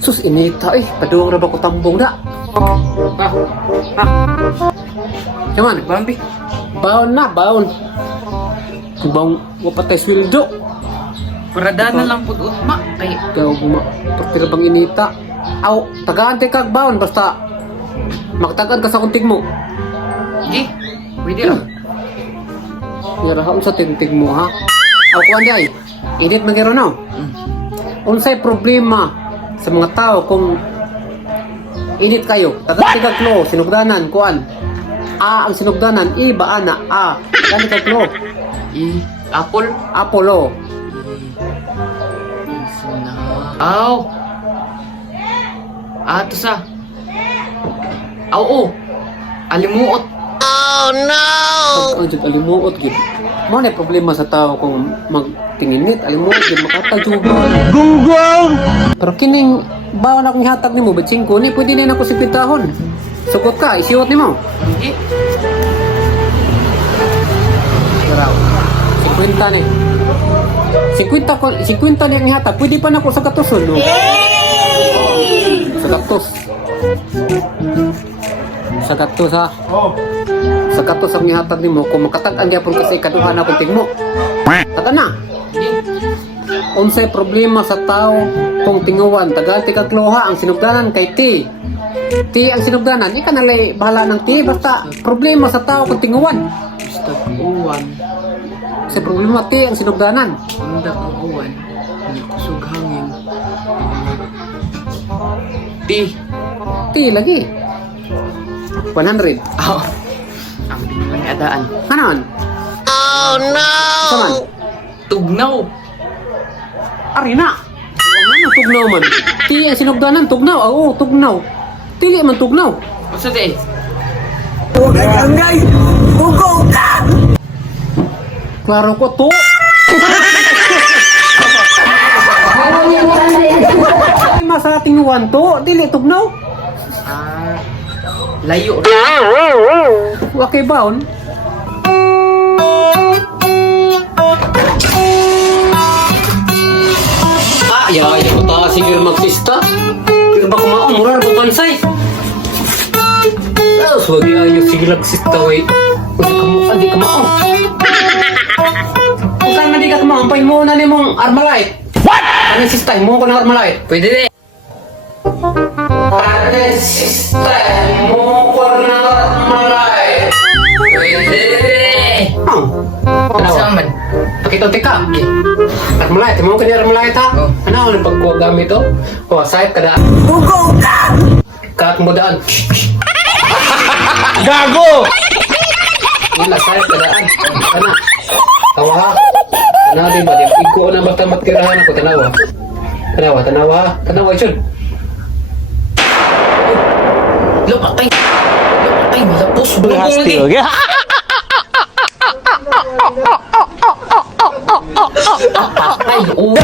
Sus, inita eh. Paduwang na ba ko tambong na? Ha? Yaman, Bambi. baon na, baon. Bang, wapatay sweldo. Paradana lang po doon. Ma, kay Ikaw buma, tortira bang inita. Aw, tagaan kag baon, basta maktagaan ka sa kuntig mo. Gi. Pwede ah. Yarahaon sa tingtig mo, ha? Aw, kuwan di ay. Init magiro na. Unsay problema sa mga tao kung init kayo? Tagaan kag klo, sinugdanan, kuan. Ang sinugdanan, iba ana, gani kag klo. Apple. Apollo. Aw. Ato sa. Aw, oh. Alimuot. Ang jud alimuot gid. Mo na problema sa tao kung magtinginit, alimuot gid makatajuba. Gunggong. Pero kining baon akong ihatag nimo bitsing ko ni pwede na ako sipitahon. Sugot ka, isiot nimo. Gi. Karaw. 50 ni. 50 ni ang ihatag. Pwede pa na ako sa katuson, no? Sa katus. Sa katus, ha? Sa katus ang ihatag nimo kung makatag-an gyapon kasi ikaduhan na kuntig mo. Tata na. Unsay problema sa tao kung tinguwan tagalti kag kloha ang sinugdanan kay ti ang sinugdanan ika nalay bahala ng ti basta problema sa tao kung tinguwan Basta uwan. sa problema ti ang sinugdanan Undak ang uwan. Hindi kusog hangin. Di. lagi 100 Aw. Ang binungan nga daan. kanon saman Tugnaw. arina ano tugnaw man ti ang sinugdanan tugnaw oo tugnaw dili man tugnaw Masa di? klaro ko to sa ating uwan to dili tugnaw Layo. wakay baon ya ko ta sige magsista pero ba kumaon mura ko pansay so di ayo sige magsista way di ka mao kung saan man di ka kumaon pay mo na nimong Armalite what ano sistay mo ko ng Armalite Pwede di. ano sistay mo ko ng Armalite Pwede di. Saan man? pakita ka Armalite mo ko ng Armalite ha Oh. ano ang pagkuha gamit to o site kada kak mo daan Gago! wala site kadaan kana tawa ha ano din ba din iko na basta matirahan ako tanawa yun Lumatay. Lumatay. Malapos. Hasti, Bulong-bulong okay? Patay. Oh.